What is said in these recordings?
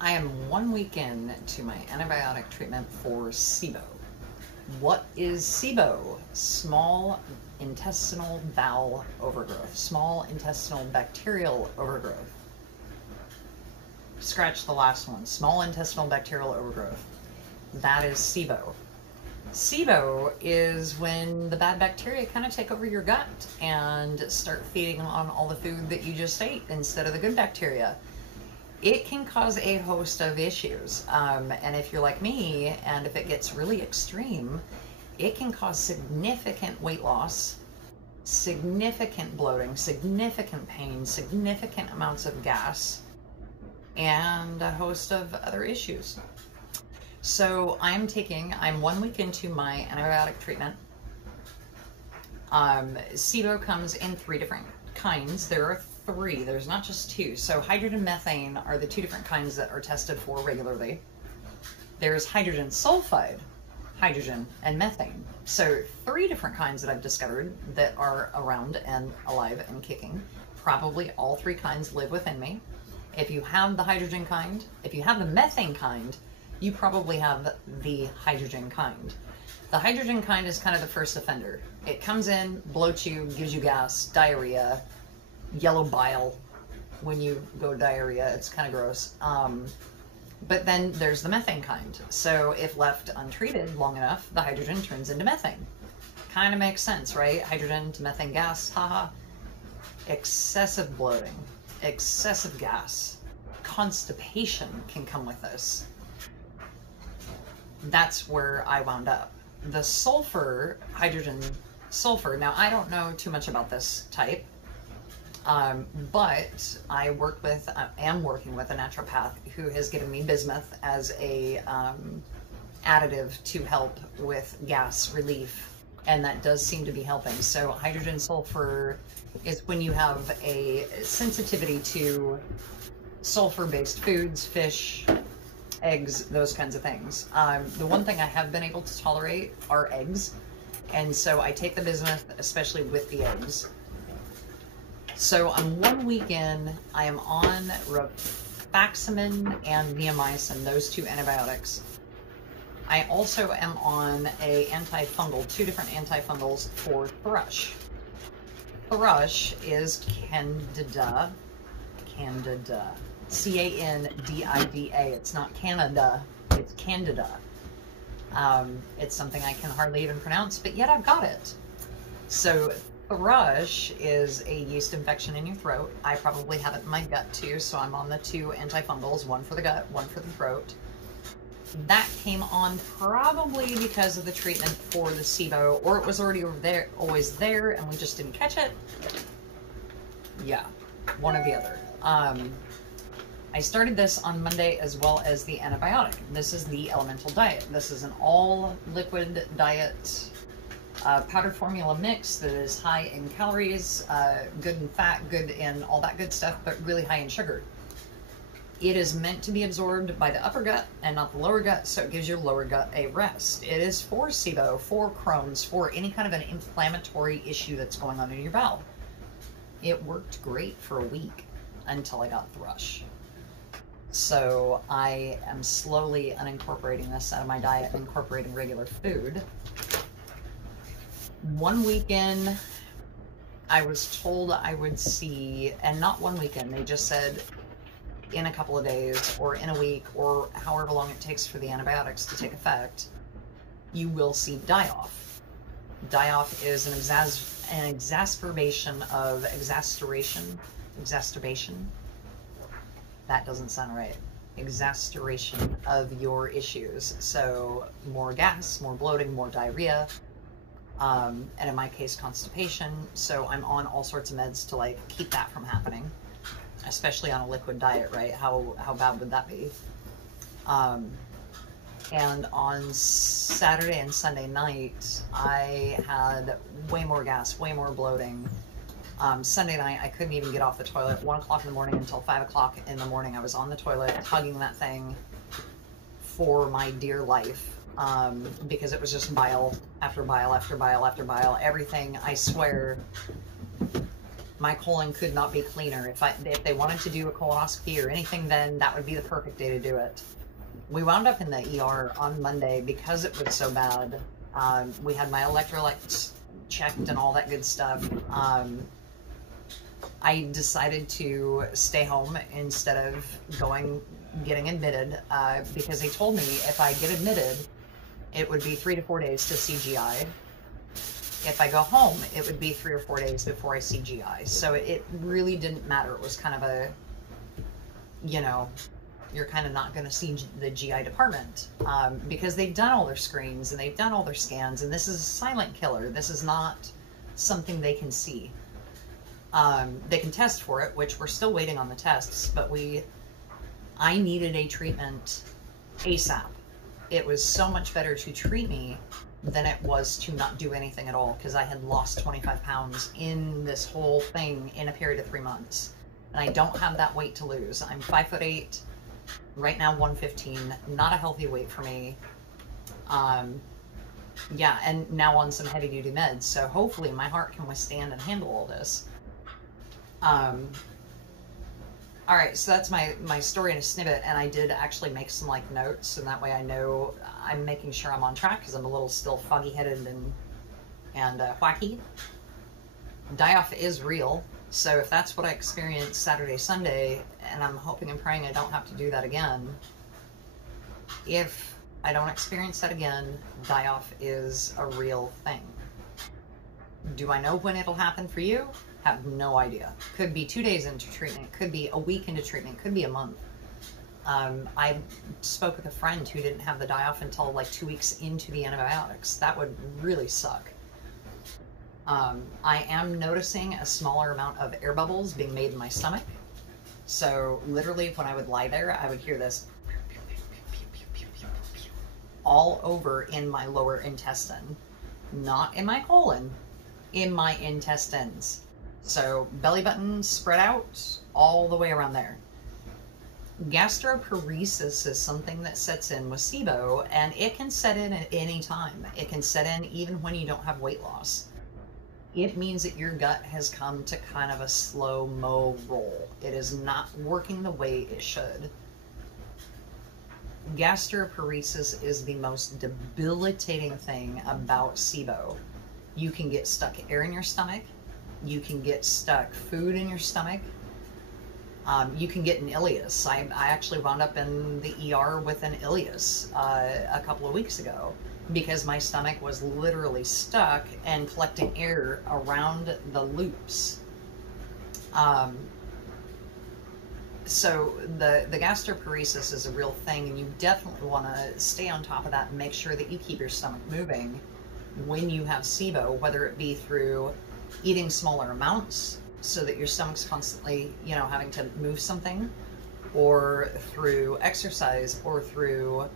I am 1 week in to my antibiotic treatment for Sibo. What is Sibo? Small intestinal bowel overgrowth. Small intestinal bacterial overgrowth. Scratch the last one. Small intestinal bacterial overgrowth. That is Sibo. Sibo is when the bad bacteria kind of take over your gut and start feeding on all the food that you just ate instead of the good bacteria. It can cause a host of issues. And if you're like me, and if it gets really extreme, it can cause significant weight loss, significant bloating, significant pain, significant amounts of gas, and a host of other issues. So I'm 1 week into my antibiotic treatment. Sibo comes in 3 different kinds. There are 3, there's not just 2. So hydrogen methane are the 2 different kinds that are tested for regularly. There's hydrogen sulfide, hydrogen, and methane. So 3 different kinds that I've discovered that are around and alive and kicking. Probably all 3 kinds live within me. If you have the hydrogen kind, if you have the methane kind, you probably have the hydrogen kind. The hydrogen kind is kind of the first offender. It comes in, bloats you, gives you gas, diarrhea, yellow bile. When you go diarrhea, it's kind of gross. But then there's the methane kind. So if left untreated long enough, the hydrogen turns into methane. Kind of makes sense, right? Hydrogen to methane gas, haha. Excessive bloating, excessive gas, constipation can come with this. That's where I wound up. The sulfur, hydrogen sulfur, now I don't know too much about this type, but I am working with a naturopath who has given me bismuth as a additive to help with gas relief, and that does seem to be helping. So hydrogen sulfur is when you have a sensitivity to sulfur-based foods, fish, eggs, those kinds of things. The one thing I have been able to tolerate are eggs, and so I take the bismuth, especially with the eggs. So I'm 1 week in. I am on rifaximin and neomycin, those 2 antibiotics. I also am on a antifungal, 2 different antifungals for thrush. Thrush is Cándida. C-A-N-D-I-D-A. It's not Canada, it's Cándida. It's something I can hardly even pronounce, but yet I've got it. So thrush is a yeast infection in your throat. I probably have it in my gut too, so I'm on the 2 antifungals, one for the gut, one for the throat. That came on probably because of the treatment for the Sibo, or it was already always there, and we just didn't catch it. Yeah, one or the other. I started this on Monday as well as the antibiotic. This is the elemental diet. This is an all liquid diet, powder formula mix that is high in calories, good in fat, good in all that good stuff, but really high in sugar. It is meant to be absorbed by the upper gut and not the lower gut, so it gives your lower gut a rest. It is for Sibo, for Crohn's, for any kind of an inflammatory issue that's going on in your bowel. It worked great for a week until I got thrush. So I am slowly unincorporating this out of my diet and incorporating regular food. 1 week in, I was told I would see, and not 1 week in, they just said in a couple of days or in a week or however long it takes for the antibiotics to take effect, you will see die-off. Die-off is an exacerbation of exacerbation. That doesn't sound right. Exacerbation of your issues. So more gas, more bloating, more diarrhea, and in my case, constipation. So I'm on all sorts of meds to like keep that from happening, especially on a liquid diet, right? How bad would that be? And on Saturday and Sunday night, I had way more gas, way more bloating. Sunday night, I couldn't even get off the toilet. 1 o'clock in the morning until 5 o'clock in the morning, I was on the toilet hugging that thing for my dear life, because it was just bile after bile after bile after bile. Everything, I swear, My colon could not be cleaner. If they wanted to do a colonoscopy or anything, then that would be the perfect day to do it. We wound up in the ER on Monday because it was so bad. We had my electrolytes checked and all that good stuff. I decided to stay home instead of getting admitted, because they told me if I get admitted, it would be 3 to 4 days to CGI. If I go home, it would be 3 or 4 days before I see GI. So it really didn't matter. It was kind of a, you know, you're kind of not going to see the GI department, because they've done all their screens and they've done all their scans, and this is a silent killer. This is not something they can see. They can test for it, which we're still waiting on the tests, but I needed a treatment ASAP. It was so much better to treat me than it was to not do anything at all, because I had lost 25 pounds in this whole thing in a period of 3 months. And I don't have that weight to lose. I'm 5'8", right now 115, not a healthy weight for me. Yeah, and now on some heavy duty meds, so hopefully my heart can withstand and handle all this. All right, so that's my story in a snippet, and I did actually make some like notes, and that way I know I'm making sure I'm on track, because I'm a little still foggy-headed and wacky. Die-off is real, so if that's what I experienced Saturday, Sunday, and I'm hoping and praying I don't have to do that again, if I don't experience that again, die-off is a real thing. Do I know when it'll happen for you? Have no idea. Could be 2 days into treatment, could be a week into treatment, could be a month. I spoke with a friend who didn't have the die-off until like 2 weeks into the antibiotics. That would really suck. I am noticing a smaller amount of air bubbles being made in my stomach. So literally when I would lie there, I would hear this all over in my lower intestine. Not in my colon, in my intestines. So belly button spread out all the way around there. Gastroparesis is something that sets in with Sibo, and it can set in at any time. It can set in even when you don't have weight loss. It means that your gut has come to kind of a slow-mo roll. It is not working the way it should. Gastroparesis is the most debilitating thing about Sibo. You can get stuck air in your stomach. You can get stuck food in your stomach. You can get an ileus. I actually wound up in the ER with an ileus a couple of weeks ago, because my stomach was literally stuck and collecting air around the loops. So the gastroparesis is a real thing, and you definitely want to stay on top of that and make sure that you keep your stomach moving when you have Sibo, whether it be through eating smaller amounts so that your stomach's constantly, you know, having to move something, or through exercise, or through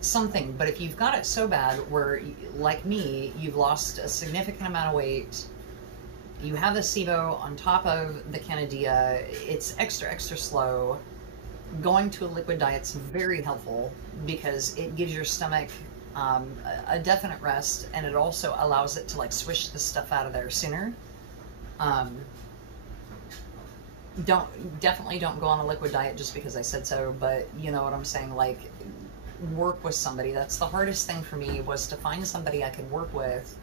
something. But if you've got it so bad where, like me, you've lost a significant amount of weight, you have the Sibo on top of the Cándida, it's extra slow, going to a liquid diet's very helpful, because it gives your stomach a definite rest, and it also allows it to like swish the stuff out of there sooner. Definitely don't go on a liquid diet just because I said so, but you know what I'm saying, like, work with somebody. That's the hardest thing for me, was to find somebody I could work with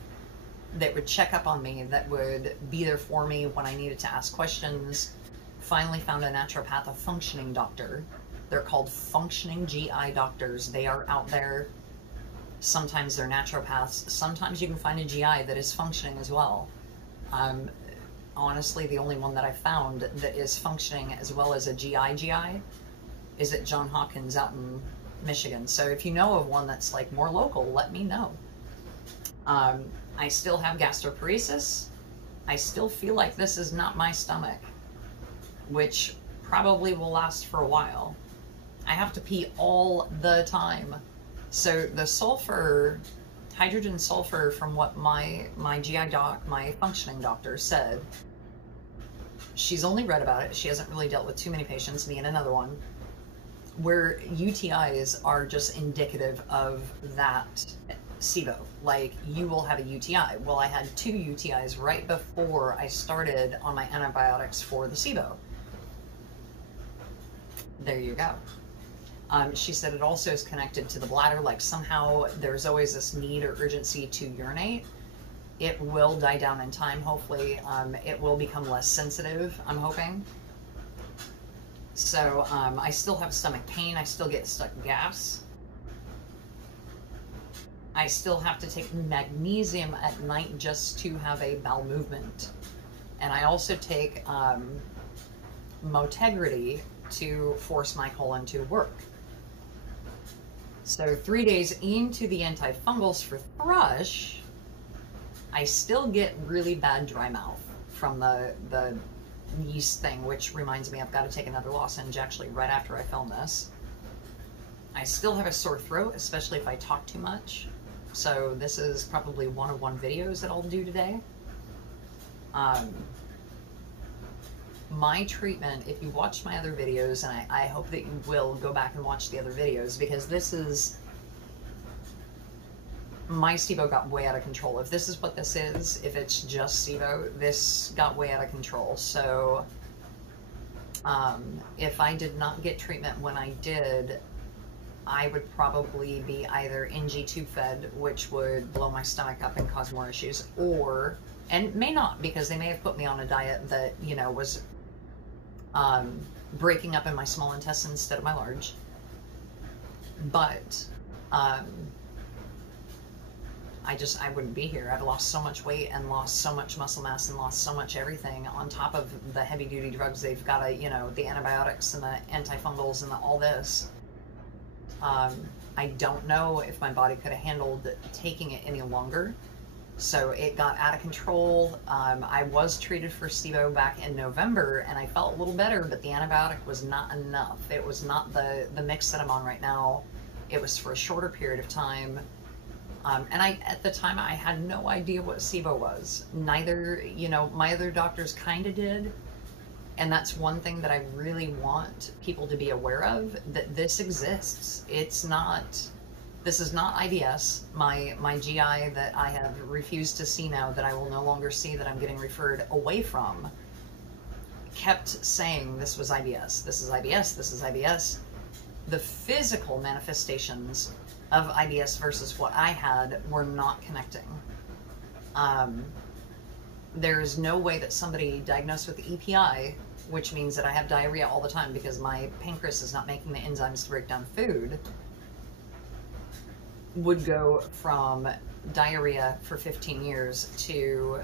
that would check up on me, that would be there for me when I needed to ask questions. Finally found a naturopath, a functioning doctor. They're called functioning GI doctors. They are out there. Sometimes they're naturopaths. Sometimes you can find a GI that is functioning as well. Honestly, the only one that I found that is functioning as well as a GI is at John Hopkins out in Michigan. So if you know of one that's like more local, let me know. I still have gastroparesis. I still feel like this is not my stomach, which probably will last for a while. I have to pee all the time. So the sulfur, hydrogen sulfur, from what my GI doc, my functioning doctor, said, she's only read about it. She hasn't really dealt with too many patients, me and another one, where UTIs are just indicative of that Sibo, like you will have a UTI. Well, I had 2 UTIs right before I started on my antibiotics for the Sibo. There you go. She said it also is connected to the bladder, like somehow there's always this need or urgency to urinate. It will die down in time, hopefully. It will become less sensitive, I'm hoping. So I still have stomach pain. I still get stuck gas. I still have to take magnesium at night just to have a bowel movement. And I also take Motegrity to force my colon to work. So 3 days into the antifungals for thrush, I still get really bad dry mouth from the yeast thing, which reminds me I've got to take another lozenge actually right after I film this. I still have a sore throat, especially if I talk too much. So this is probably one-of-one videos that I'll do today. My treatment, if you watched my other videos, and I hope that you will go back and watch the other videos, because this is, my Sibo got way out of control. If this is what this is, if it's just Sibo, this got way out of control. So if I did not get treatment when I did, I would probably be either NG tube fed, which would blow my stomach up and cause more issues, or, and may not, because they may have put me on a diet that, you know, was breaking up in my small intestine instead of my large. But I wouldn't be here. I've lost so much weight and lost so much muscle mass and lost so much everything on top of the heavy duty drugs they've got to, you know, the antibiotics and the antifungals and all this. I don't know if my body could have handled taking it any longer. So it got out of control. I was treated for Sibo back in November and I felt a little better, but the antibiotic was not enough. It was not the mix that I'm on right now. It was for a shorter period of time. And at the time, I had no idea what Sibo was. Neither, you know, my other doctors kind of did. And that's one thing that I really want people to be aware of, that this exists. It's not, this is not IBS. My GI that I have refused to see now, that I will no longer see, that I'm getting referred away from, kept saying this was IBS, this is IBS, this is IBS. The physical manifestations of IBS versus what I had were not connecting. There's no way that somebody diagnosed with EPI, which means that I have diarrhea all the time because my pancreas is not making the enzymes to break down food, would go from diarrhea for 15 years to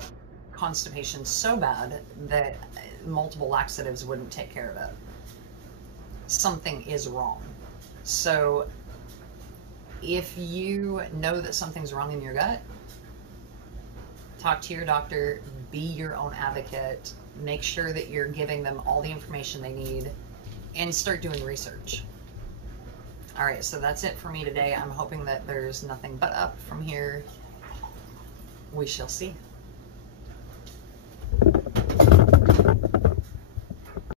constipation so bad that multiple laxatives wouldn't take care of it. Something is wrong. So if you know that something's wrong in your gut, talk to your doctor, be your own advocate, make sure that you're giving them all the information they need, and start doing research. All right, so that's it for me today. I'm hoping that there's nothing but up from here. We shall see.